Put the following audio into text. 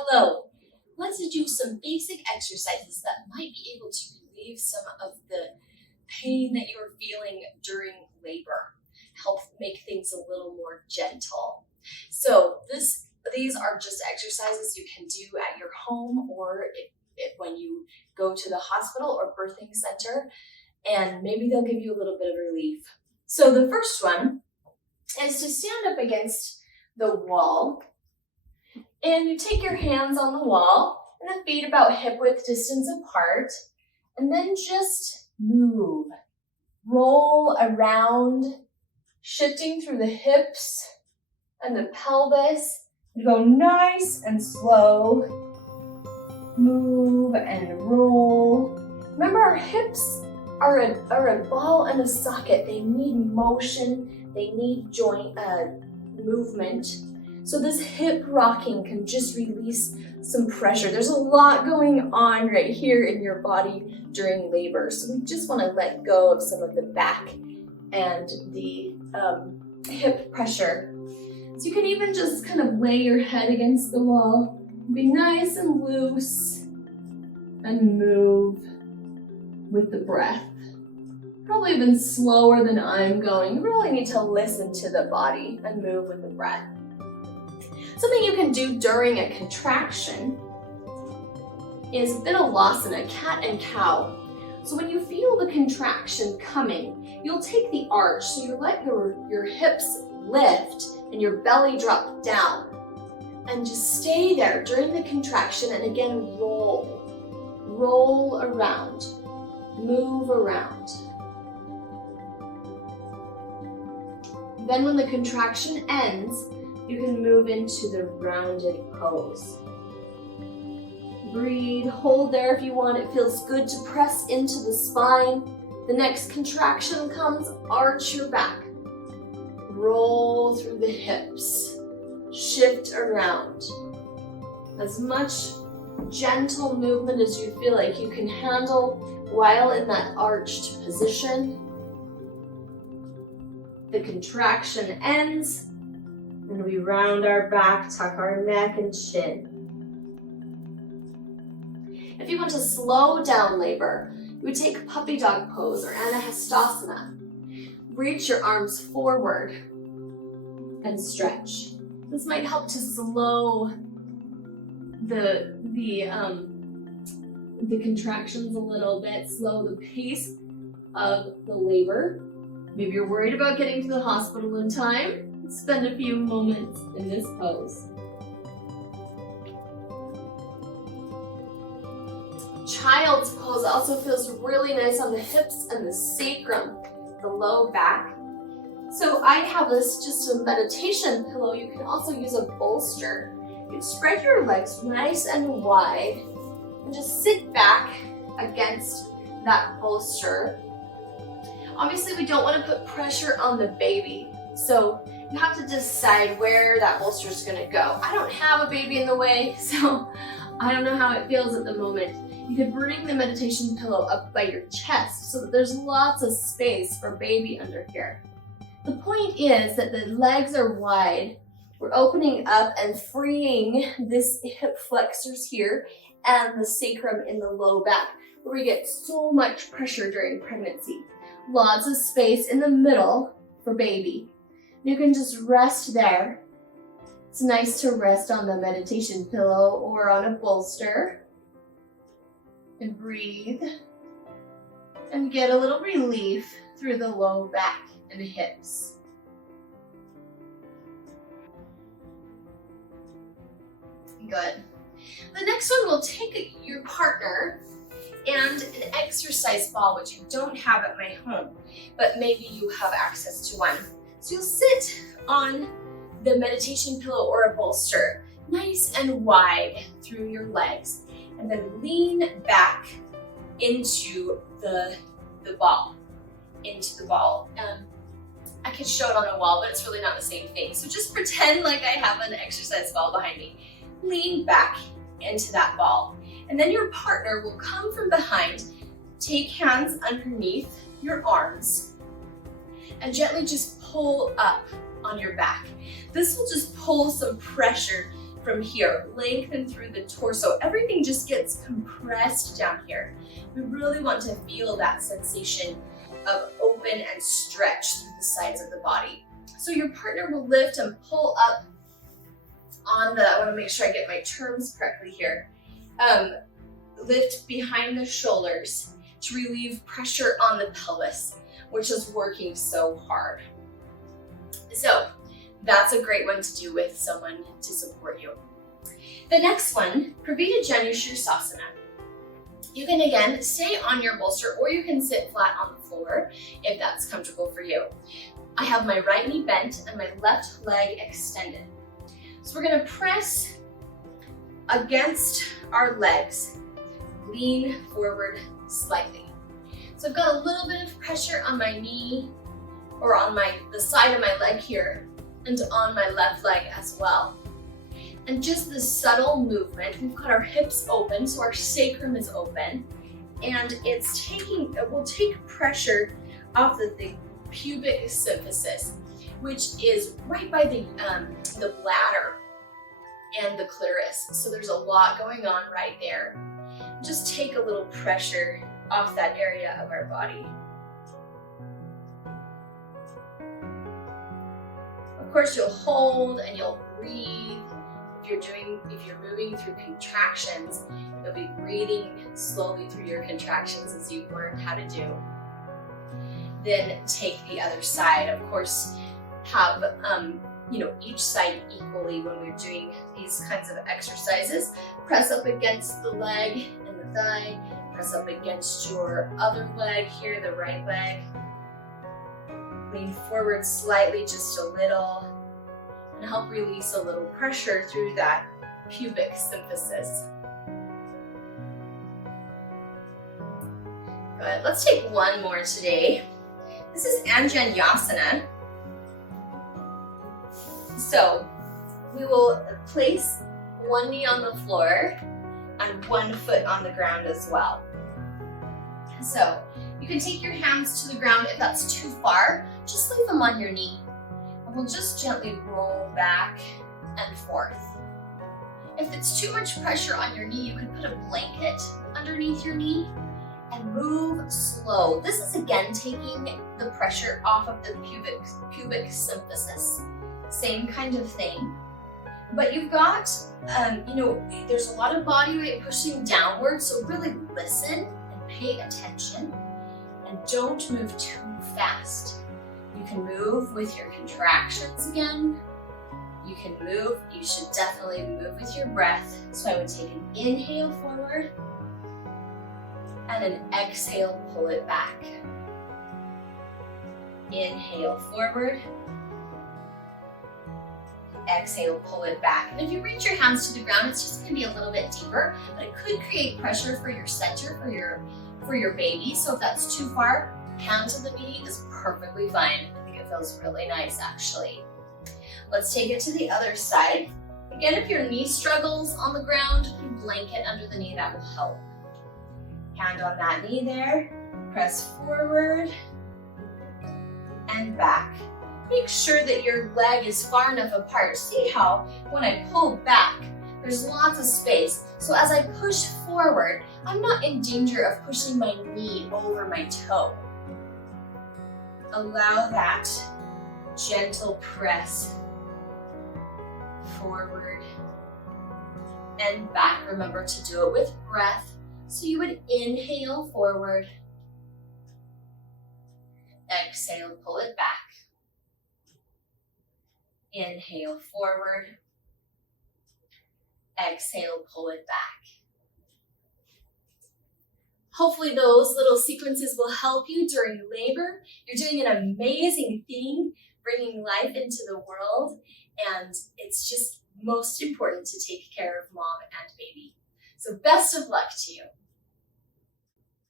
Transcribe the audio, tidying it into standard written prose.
Hello. Let's do some basic exercises that might be able to relieve some of the pain that you're feeling during labor. Help make things a little more gentle. So these are just exercises you can do at your home or when you go to the hospital or birthing center, and maybe they'll give you a little bit of relief. So the first one is to stand up against the wall. And you take your hands on the wall and the feet about hip width distance apart, and then just move. Roll around, shifting through the hips and the pelvis. You go nice and slow. Move and roll. Remember, our hips are a ball and a socket. They need motion. They need joint movement. So this hip rocking can just release some pressure. There's a lot going on right here in your body during labor. So we just want to let go of some of the back and the hip pressure. So you can even just kind of lay your head against the wall, be nice and loose, and move with the breath. Probably even slower than I'm going. You really need to listen to the body and move with the breath. Something you can do during a contraction is Vinyasa, cat and cow. So when you feel the contraction coming, you'll take the arch, so you let your hips lift and your belly drop down. And just stay there during the contraction, and again, roll. Roll around, move around. Then when the contraction ends, you can move into the rounded pose. Breathe, hold there if you want. It feels good to press into the spine. The next contraction comes, arch your back. Roll through the hips. Shift around. As much gentle movement as you feel like you can handle while in that arched position. The contraction ends. And we round our back, tuck our neck and chin. If you want to slow down labor, you would take puppy dog pose or anahastasana. Reach your arms forward and stretch. This might help to slow the contractions a little bit, slow the pace of the labor. Maybe you're worried about getting to the hospital in time. Spend a few moments in this pose. Child's pose also feels really nice on the hips and the sacrum, the low back. So I have this just a meditation pillow. You can also use a bolster. You spread your legs nice and wide and just sit back against that bolster. Obviously, we don't want to put pressure on the baby. So you have to decide where that bolster is going to go. I don't have a baby in the way, so I don't know how it feels at the moment. You could bring the meditation pillow up by your chest so that there's lots of space for baby under here. The point is that the legs are wide. We're opening up and freeing this hip flexors here and the sacrum in the low back, where we get so much pressure during pregnancy. Lots of space in the middle for baby. You can just rest there. It's nice to rest on the meditation pillow or on a bolster. And breathe. And get a little relief through the low back and hips. Good. The next one, we'll take your partner and an exercise ball, which you don't have at my home, but maybe you have access to one. So you'll sit on the meditation pillow or a bolster, nice and wide through your legs, and then lean back into the ball. I could show it on a wall, but it's really not the same thing. So just pretend like I have an exercise ball behind me. Lean back into that ball. And then your partner will come from behind, take hands underneath your arms, and gently just pull up on your back. This will just pull some pressure from here, lengthen through the torso. Everything just gets compressed down here. We really want to feel that sensation of open and stretch through the sides of the body. So your partner will lift and pull up on the, I want to make sure I get my terms correctly here. Lift behind the shoulders to relieve pressure on the pelvis, which is working so hard. So that's a great one to do with someone to support you. The next one, Pravita Janushirasana. You can again stay on your bolster or you can sit flat on the floor if that's comfortable for you. I have my right knee bent and my left leg extended. So we're gonna press against our legs, lean forward slightly. So I've got a little bit of pressure on my knee or on the side of my leg here and on my left leg as well. And just this subtle movement, we've got our hips open, so our sacrum is open, and it will take pressure off the pubic symphysis, which is right by the bladder and the clitoris. So there's a lot going on right there. Just take a little pressure off that area of our body. Of course, you'll hold and you'll breathe. If you're moving through contractions, you'll be breathing slowly through your contractions as you learn how to do. Then take the other side. Of course, have each side equally when we're doing these kinds of exercises. Press up against the leg and the thigh. Press up against your other leg here, the right leg. Lean forward slightly, just a little, and help release a little pressure through that pubic symphysis. Good. Let's take one more today. This is Anjaneyasana. So we will place one knee on the floor and one foot on the ground as well. So you can take your hands to the ground. If that's too far, just leave them on your knee. And we'll just gently roll back and forth. If it's too much pressure on your knee, you could put a blanket underneath your knee and move slow. This is again taking the pressure off of the pubic symphysis. Same kind of thing. But you've got, there's a lot of body weight pushing downward, so really listen and pay attention and don't move too fast. You can move with your contractions again. You should definitely move with your breath. So I would take an inhale forward and an exhale, pull it back. Inhale forward. Exhale, pull it back. And if you reach your hands to the ground, it's just gonna be a little bit deeper, but it could create pressure for your center, for your baby. So if that's too far, hand to the knee is perfectly fine. I think it feels really nice, actually. Let's take it to the other side. Again, if your knee struggles on the ground, put a blanket under the knee, that will help. Hand on that knee there, press forward and back. Make sure that your leg is far enough apart. See how when I pull back, there's lots of space. So as I push forward, I'm not in danger of pushing my knee over my toe. Allow that gentle press forward and back. Remember to do it with breath. So you would inhale forward, exhale, pull it back. Inhale forward, exhale, pull it back. Hopefully those little sequences will help you during labor. You're doing an amazing thing, bringing life into the world, and it's just most important to take care of mom and baby. So best of luck to you.